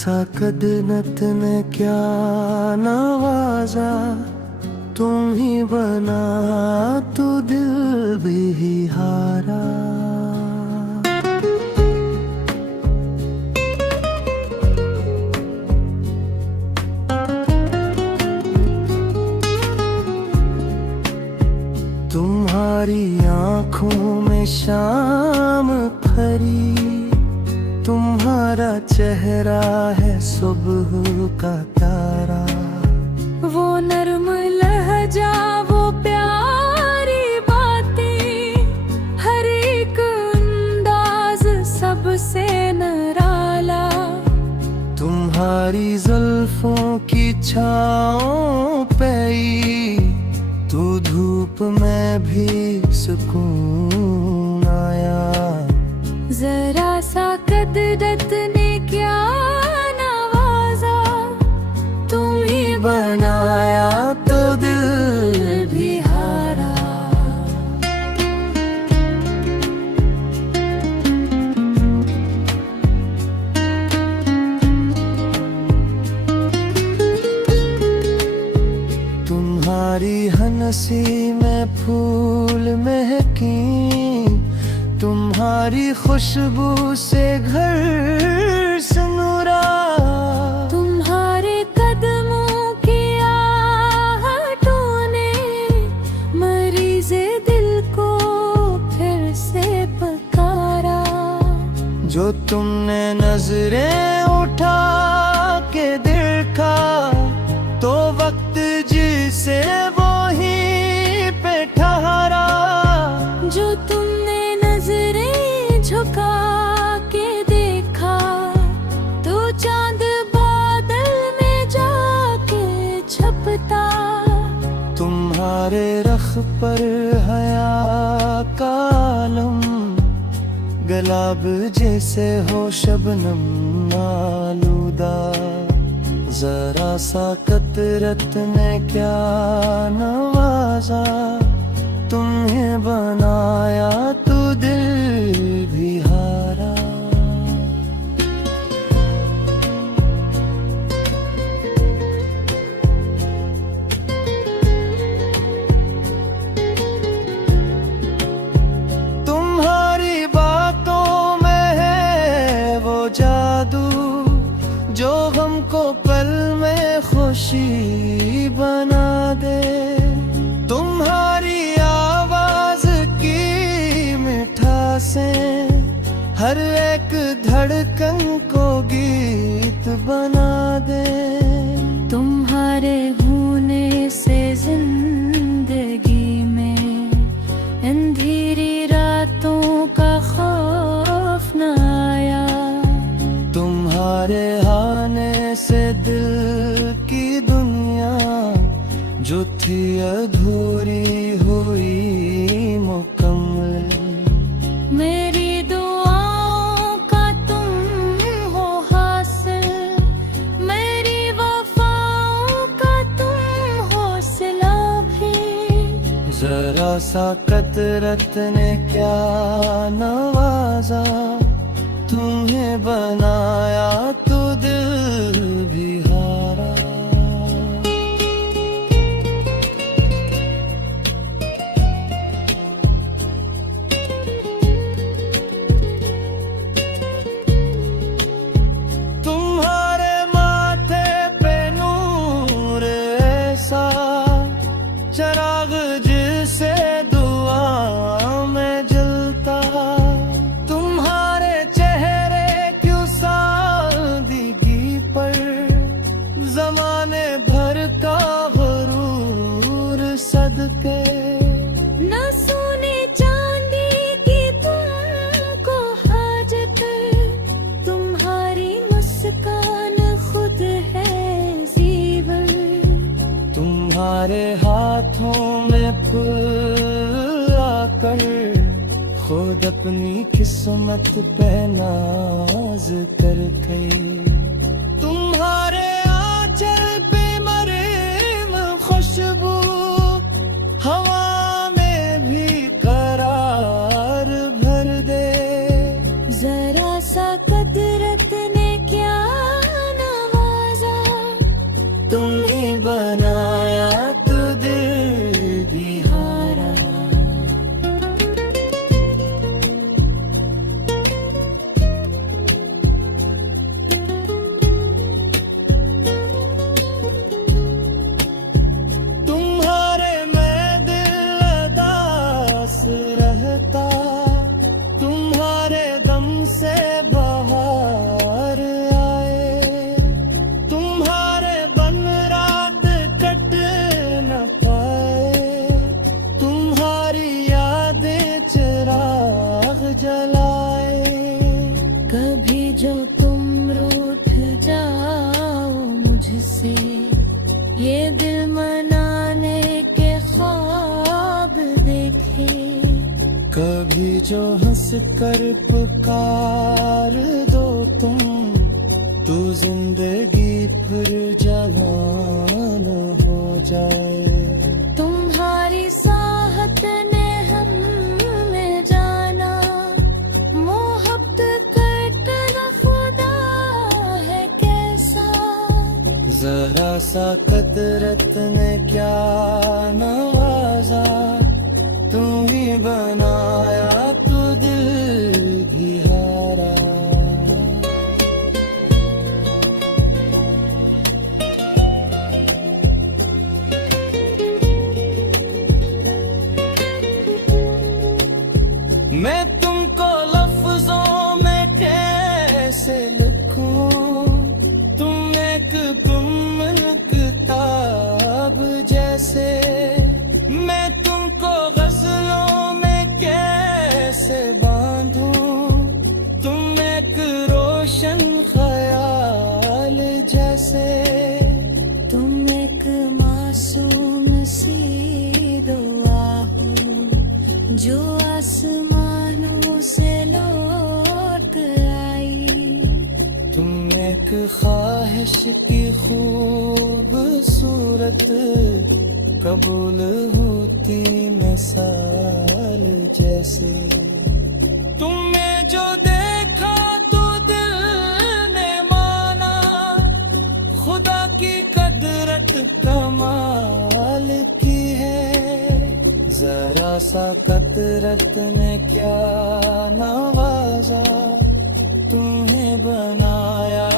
सा कदनत ने क्या नवाजा, तुम ही बना तो दिल भी हारा। तुम्हारी आँखों में शाम भरी, तुम्हारा चेहरा है सुबह का तारा। वो नर्म लहजा, वो प्यारी बातें, हर एक अंदाज सबसे निराला। तुम्हारी जुल्फों की छाँव पे तो धूप में भी सुकून आया। जरा सा कदरत ने क्या नवाजा, तुम ही बनाया तो दिल भी हारा। तुम्हारी हंसी में फूल महकी, तुम्हारी खुशबू से घर सनूरा। तुम्हारे कदमों की आहटों ने मरीज़े दिल को फिर से पुकारा। जो तुमने नजरें उठा के देखा, तो वक्त जिसे वो ही पे ठहरा। जो तुमने नजरें झुका के देखा, तो चांद बादल में जाके छपता। तुम्हारे रख पर हया का आलम, गुलाब जैसे हो शबनम आलूदा। जरा सा कतरत ने क्या नवाजा, तुम्हें बनाया तो दिल भी हारा। तुम्हारी बातों में है वो जादू, जो हमको पल में खुशी बना दे। तुम्हारी आवाज की मिठासें हर एक धड़कन को गीत बना दे। तुम्हारे होने से जिंदगी में अंधेरी रातों का खौफ न आया। तुम्हारे आने से दिल की दुनिया जो थी अधूरी हुई मुकम्मल। मेरी दुआओं का तुम हो हासिल, मेरी वफाओं का तुम हौसला भी। जरा सा कतरत ने क्या नवाजा, तुम्हें बनाया तो दिल भी हारा। तुम्हारे माथे पे नूर ऐसा, चराग जिसे दुआ में जलता। तुम्हारे चेहरे क्यों सादगी पर जमाने भर का गुरूर सदके। न सोने चांदी की तुमको हाजत, तुम्हारी मुस्कान खुद है जीवन। तुम्हारे हाथों में फूल आकर खुद अपनी किस्मत पे नाज कर गई। तुम्हारे आंचल पे मरीम खुशबू हवा में भी करार भर दे। जरा सा कदरत ने क्या ये दिल मनाने के ख्वाब देखे, कभी जो हंस कर पुकार दो तुम, तो जिंदगी फिर जवान हो जाए। तुम्हारी साहत ने हमें जाना, मोहब्बत करना खुदा है कैसा। जरा सा कतरत ने क्या नवाजा, तू ही बनाया तो दिल भी हारा। मैं तुमको लफ्जों में कैसे लिखूं, तुम एक गुम्मल किताब जैसे। मैं तुमको गजलों में कैसे बांधूं, तुम एक रोशन ख्याल जैसे। तुम एक मासूम सी दुआ हो, जो आसमानों से लौट आई। तुम एक ख्वाहिश की खूबसूरत, कबूल होती मिसाल जैसे। तुमने जो देखा तो दिल ने माना, खुदा की कदरत कमाल की है। जरा सा कतरत ने क्या नवाजा, तुम्हें बनाया